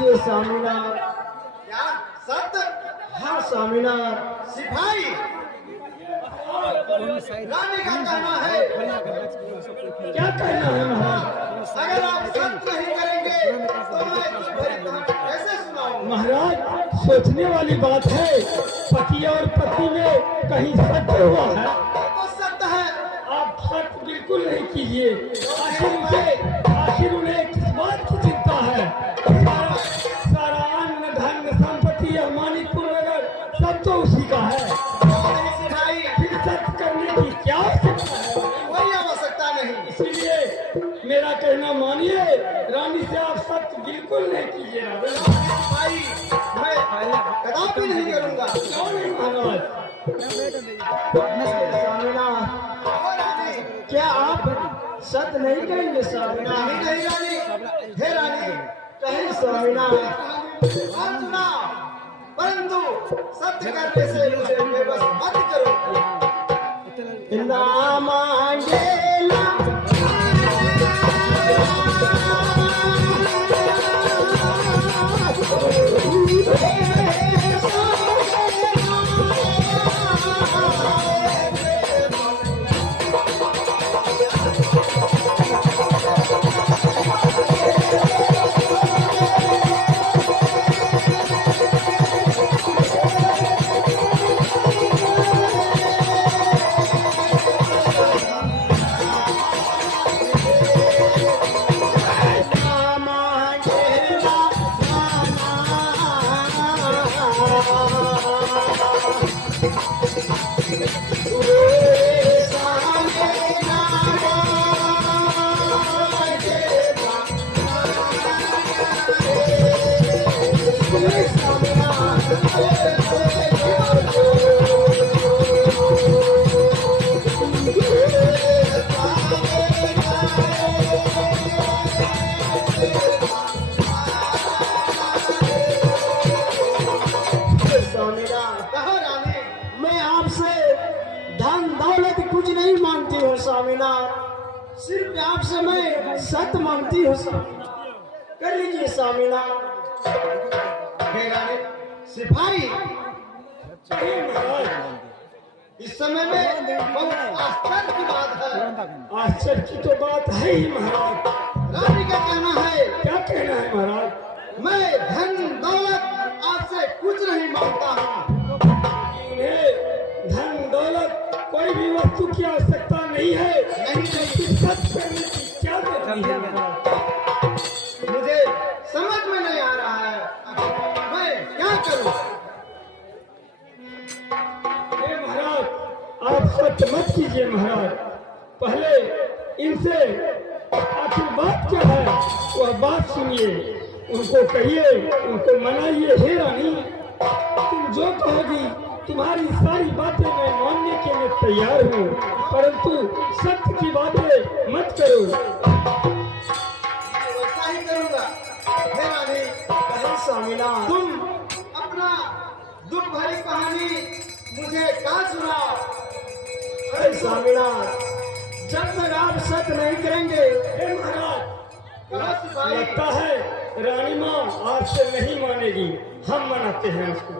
लीजिए स्वामीनाथ। क्या सत्य? हाँ स्वामीनाथ। सिपाही, रानी का कहना है, क्या कहना है महाराज? अगर आप सत्य नहीं करेंगे तो मैं दुख भरी कहानी कैसे सुनाऊं? महाराज सोचने वाली बात है, पति और पत्नी में कहीं सत्य हुआ है? तो सत्य है। आप सत्य बिल्कुल नहीं कीजिए। आखिर उन्हें किस बात की चिंता है? सारा अन्न धन संपत्ति और मानिकपुर नगर सब तो उसी का है। नहीं सिपाही, फिर सत्य करने की क्या आवश्यकता है? कोई आवश्यकता नहीं। इसलिए मेरा कहना मानिए, रानी से आप सत्य बिल्कुल नहीं कीजिए। सिपाही, मैं कदापि नहीं करूंगा। क्यों नहीं महाराज? स्वामीनाथ, कहो रानी। क्या आप सत्य नहीं करेंगे स्वामीनाथ? नहीं नहीं रानी, हे रानी, कहें स्वामीनाथ। और सुना, परंतु सत्य करने से मुझे बेबस मत करो। ना मांगेला कहो रानी। मैं आपसे धन दौलत कुछ नहीं मांगती हूँ स्वामीनाथ। सिर्फ आपसे मैं सत्य मांगती हूँ स्वामीनाथ। कर लीजिए स्वामीनाथ। हे रानी, सिपाही, हे महाराज, इस समय में बहुत आश्चर्य की बात है। आश्चर्य की तो बात है ही महाराज। रानी का कहना है, क्या कहना है महाराज? मैं धन दौलत आपसे कुछ नहीं मांगता हूँ। उन्हें धन दौलत कोई भी वस्तु की आवश्यकता नहीं है। नहीं नहीं, सत्य करने की क्या जरूरत है महाराज? मुझे समझ में नहीं आ रहा है, मैं क्या करूँ? हे महाराज, आप सत्य मत कीजिए महाराज। पहले इनसे आखिर बात क्या है वह बात सुनिए, उनको कहिए, उनको मनाइए। हे रानी, तुम जो कहोगी तुम्हारी सारी बातें मैं मानने के लिए तैयार हूँ, परंतु सत्य की बातें मत करो। वैसा ही करूँगा। हे रानी, कहे स्वामीनाथ। तुम अपना दुख भरी कहानी मुझे क्या सुनाओ? हे स्वामीनाथ, जब तक आप सत्य नहीं करेंगे, हे महाराज, कहो सिपाही। लगता है रानी माँ आपसे नहीं मानेगी। हम मनाते हैं उसको।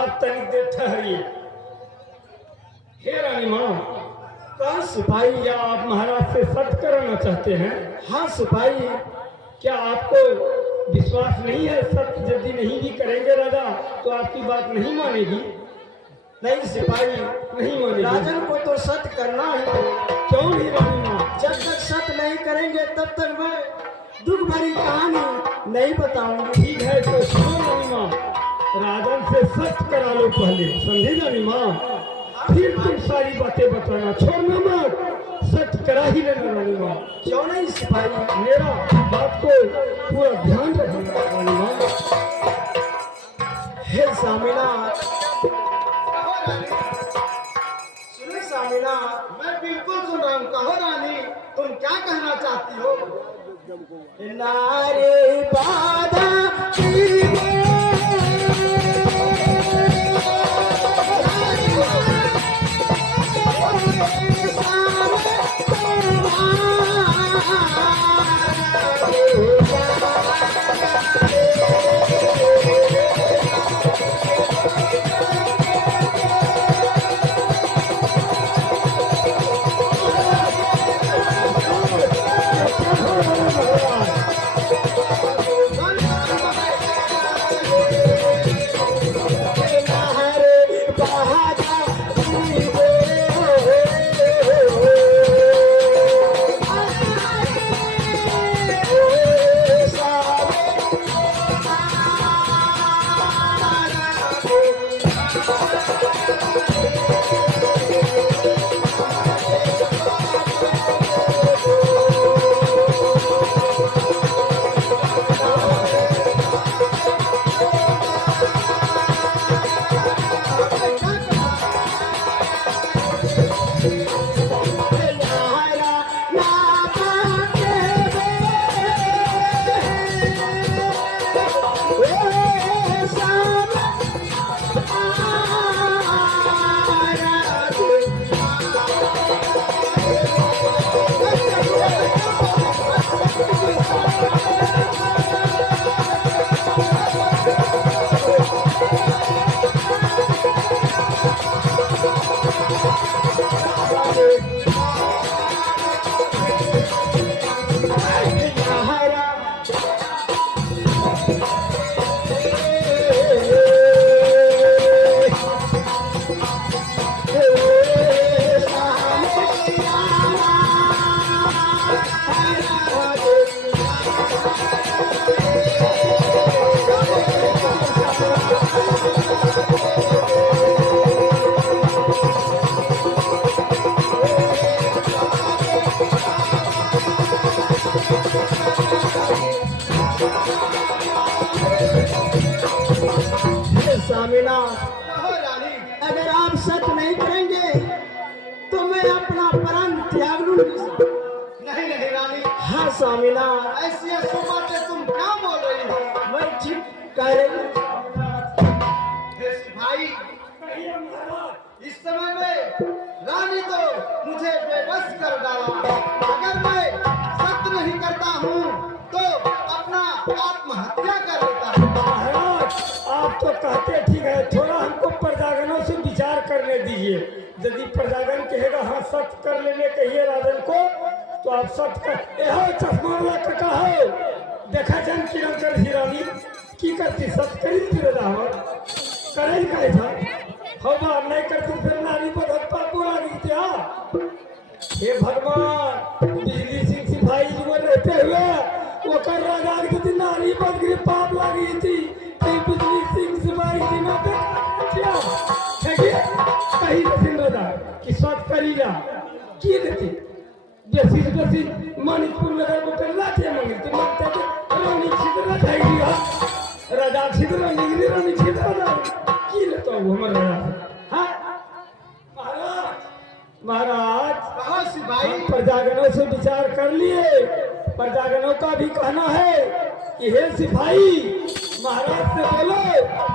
आप तनिक देर ठहरिए। हे रानी माँ, कहा सिपाही, या आप महाराज से सत्य कराना चाहते हैं? हाँ सिपाही, क्या आपको विश्वास नहीं है? सत्य यदि नहीं भी करेंगे राजा तो आपकी बात नहीं मानेगी? नहीं सिपाही, नहीं मानेगी। राजन को तो सत्य करना है। क्यों नहीं रानी माँ? जब तक सत्य नहीं करेंगे तब तक मैं दुख भरी कहानी नहीं बताऊंगी। ठीक है, तो सुनो रानी माँ, राजन से सत्य करा लो पहले, समझे रानी माँ? फिर तुम सारी बातें बताना, छोड़ना मत। सत्य करा ही लेना रानी माँ। क्यों नहीं सिपाही, मेरा बात को पूरा ध्यान रखना रानी माँ। हे स्वामीनाथ, कहो रानी। सुनो स्वामीनाथ। मैं बिल्कुल सुन रहा हूँ। कहो रानी, तुम क्या कहना चाहती हो? नारे बाधा Thank you. स्वामीनाथ, कहो रानी। अगर आप सत्य नहीं करेंगे तो मैं अपना प्राण त्याग लूंगी। नहीं नहीं रानी, हाँ स्वामीनाथ, ऐसी अशुभ बातें तुम क्या बोल रही हो? मैं ठीक कह रही हूँ। हे सिपाही, इस समय में रानी तो मुझे बेबस कर डाला। अगर मैं सत्य नहीं करता हूँ तो अपना आत्महत्या कर लेता हूँ। महाराज, आप तो कहते ठीक है, थोड़ा हमको प्रजागणों से विचार करने दीजिए। यदि प्रजागण कहेगा हाँ सत्य कर लेने कहिए राजन को, तो आप सत्य कर। एहो चश्मा वाला कका हो, देखा जान किरण कर ही रानी की करती सत्य करी थी रावण करे का था। हो बार नहीं करती फिर नारी को धक्का पूरा दी। हे भगवान, बिजली सिंह सिपाही जी में रहते हुए वो कर राजा की नारी पर गिर पाप लगी थी। बिजली सिंह सिपाही जी ने क्या कही थी राजा कि सत करी जा की देती बेसी से बेसी मणिपुर में रह कर लाते मंगी थी मानते थे रानी छिद्र जाएगी। राजा छिद्र निगरी रानी छिद्र की लेता हूँ हमारा हाँ महाराज। कहो सिपाही, हम प्रजागणों से विचार कर लिए। प्रजागणों का भी कहना है कि हे सिपाही, महाराज से बोलो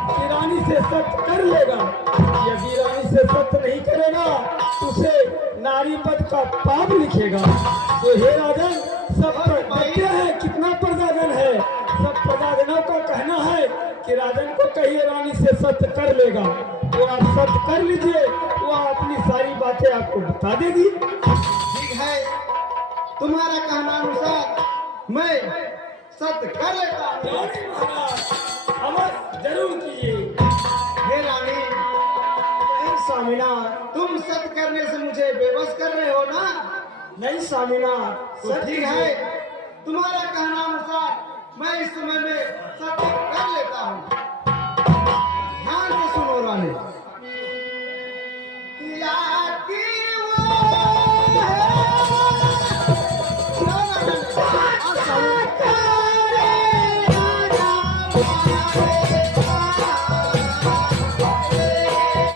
कि रानी से सत्य कर लेगा। यदि रानी से सत्य नहीं करेगा तो उसे नारी पद का पाप लिखेगा। तो हे राजन, सब देखते हैं कितना प्रजागण है। सब प्रजागणों का कहना है कि राजन को कहिए रानी से सत्य कर लेगा। वो आप सत्य कर लीजिए, वो अपनी सारी बातें आपको बता देगी। ठीक है, तुम्हारा कहना अनुसार मैं सत्य कर लेता हूँ। हम जरूर कीजिए। हे रानी, स्वामीनाथ, तुम सत्य करने से मुझे बेबस कर रहे हो ना? नहीं स्वामीनाथ, तो ठीक है, तुम्हारा कहना अनुसार मैं इस समय में सत्य कर लेता हूँ।